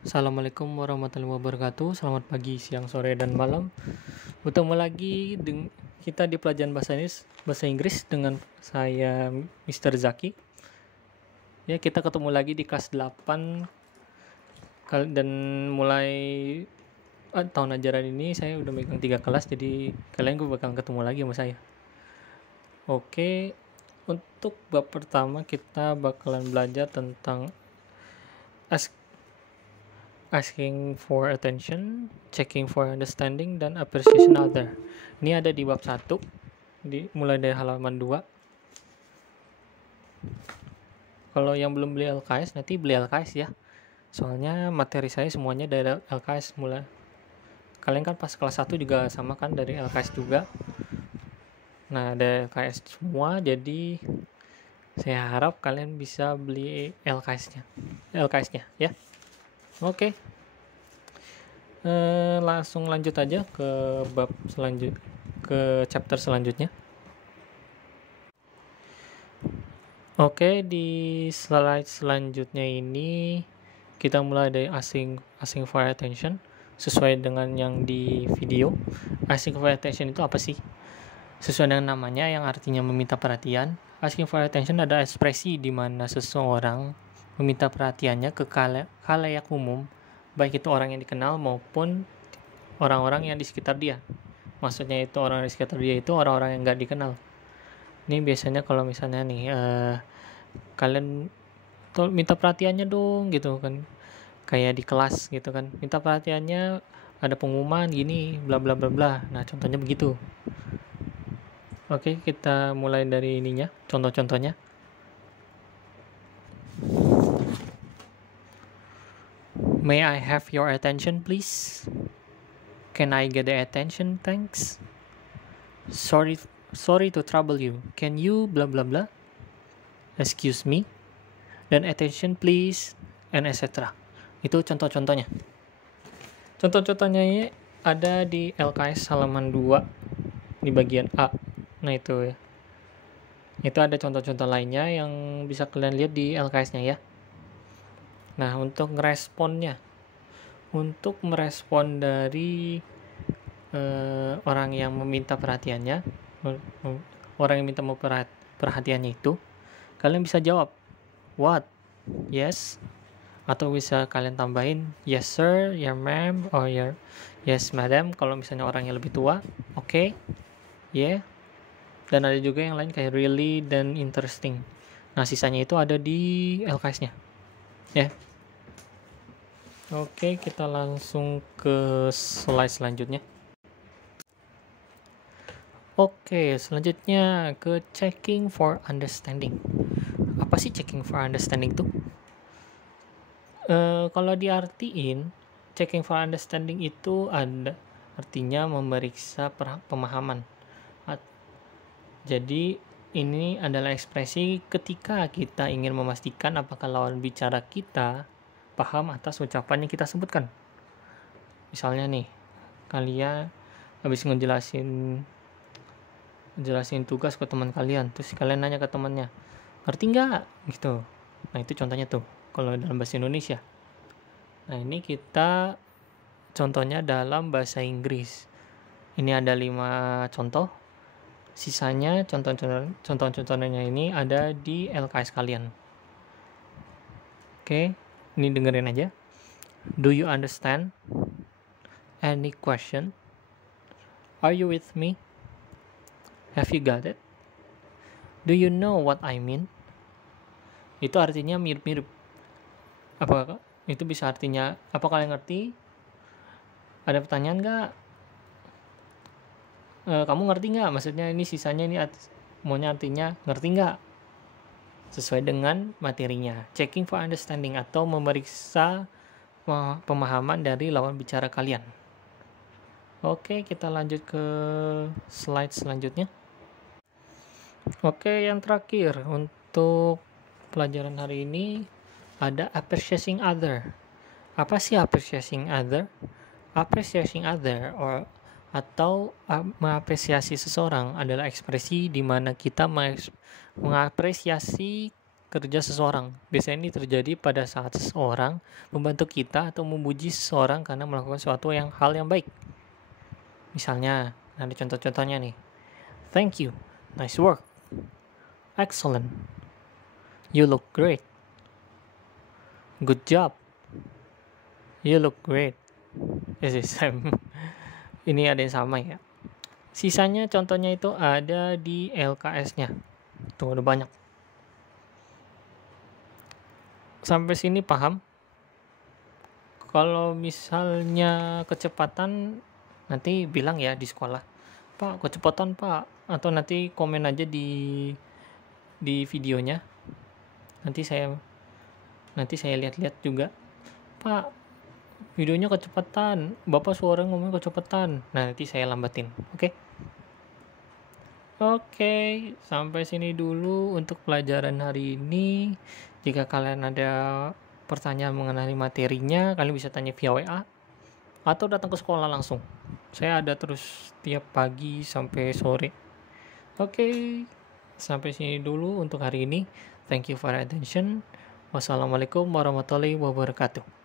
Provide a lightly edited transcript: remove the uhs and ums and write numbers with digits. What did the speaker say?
Assalamualaikum warahmatullahi wabarakatuh. Selamat pagi, siang, sore, dan malam. Bertemu lagi kita di pelajaran bahasa Inggris dengan saya Mr. Zaki. Ya, kita ketemu lagi di kelas 8 dan mulai tahun ajaran ini saya udah megang 3 kelas, jadi kalian gue bakal ketemu lagi sama saya. Oke, untuk bab pertama kita bakalan belajar tentang asking for attention, checking for understanding, dan appreciation other. Ini ada di bab 1, mulai dari halaman 2. Kalau yang belum beli LKS, nanti beli LKS ya. Soalnya materi saya semuanya dari LKS mulai. Kalian kan pas kelas 1 juga sama kan, dari LKS juga. Nah, ada LKS semua, jadi saya harap kalian bisa beli LKS-nya ya. Oke. Langsung lanjut aja ke chapter selanjutnya. Oke, di slide selanjutnya ini kita mulai dari asking for attention sesuai dengan yang di video. Asking for attention itu apa sih? Sesuai dengan namanya yang artinya meminta perhatian. Asking for attention adalah ekspresi di mana seseorang meminta perhatiannya ke khalayak umum, baik itu orang yang dikenal maupun orang-orang yang di sekitar dia. Maksudnya itu orang di sekitar dia itu orang-orang yang nggak dikenal. Ini biasanya kalau misalnya nih kalian minta perhatiannya dong gitu kan, kayak di kelas gitu kan, minta perhatiannya, ada pengumuman gini bla bla bla bla. Nah, contohnya begitu. Oke, kita mulai dari ininya, contoh-contohnya. May I have your attention, please? Can I get the attention, thanks? Sorry to trouble you. Can you bla bla bla? Excuse me? Dan attention, please, and etc. Itu contoh-contohnya. Contoh-contohnya ada di LKS halaman 2 di bagian A. Nah, itu ya. Itu ada contoh-contoh lainnya yang bisa kalian lihat di LKS-nya ya. Nah, untuk merespon dari orang yang meminta perhatiannya, orang yang minta perhatiannya itu, kalian bisa jawab what, yes, atau bisa kalian tambahin yes sir, yes ma'am, or yes madam kalau misalnya orangnya lebih tua. Oke, yeah. Dan ada juga yang lain kayak really dan interesting. Nah, sisanya itu ada di LKS-nya ya. Oke, kita langsung ke slide selanjutnya. Oke, selanjutnya ke checking for understanding. Apa sih checking for understanding tuh? Kalau diartiin, checking for understanding itu ada artinya memeriksa pemahaman. Jadi ini adalah ekspresi ketika kita ingin memastikan apakah lawan bicara kita paham atas ucapan yang kita sebutkan. Misalnya nih, kalian habis ngejelasin tugas ke teman kalian, terus kalian nanya ke temannya, ngerti nggak? Gitu. Nah, itu contohnya tuh kalau dalam bahasa Indonesia. Nah, ini kita contohnya dalam bahasa Inggris. Ini ada 5 contoh. Sisanya contoh-contohnya ini ada di LKS kalian. Oke, ini dengerin aja. Do you understand? Any question? Are you with me? Have you got it? Do you know what I mean? Itu artinya mirip-mirip. Apa itu bisa artinya apa kalian ngerti? Ada pertanyaan nggak? Kamu ngerti nggak? Maksudnya ini sisanya ini maunya artinya ngerti nggak? Sesuai dengan materinya. Checking for understanding atau memeriksa pemahaman dari lawan bicara kalian. Oke, kita lanjut ke slide selanjutnya. Oke, yang terakhir untuk pelajaran hari ini ada appreciating other. Apa sih appreciating other? Appreciating other atau mengapresiasi seseorang adalah ekspresi di mana kita mengapresiasi kerja seseorang. Biasanya ini terjadi pada saat seseorang membantu kita atau memuji seseorang karena melakukan hal yang baik. Misalnya, ada contoh-contohnya nih. Thank you, nice work, excellent, you look great, good job, you look great. Ini ada yang sama ya. Sisanya contohnya itu ada di LKS-nya. Tuh ada banyak. Sampai sini paham? Kalau misalnya kecepatan, nanti bilang ya di sekolah, Pak kecepatan Pak, atau nanti komen aja di videonya. Nanti saya lihat-lihat juga, Pak videonya kecepatan, Bapak suara ngomong kecepatan. Nah, nanti saya lambatin. Oke, sampai sini dulu untuk pelajaran hari ini. Jika kalian ada pertanyaan mengenai materinya, kalian bisa tanya via WA atau datang ke sekolah langsung. Saya ada terus tiap pagi sampai sore. Oke, sampai sini dulu untuk hari ini. Thank you for your attention. Wassalamualaikum warahmatullahi wabarakatuh.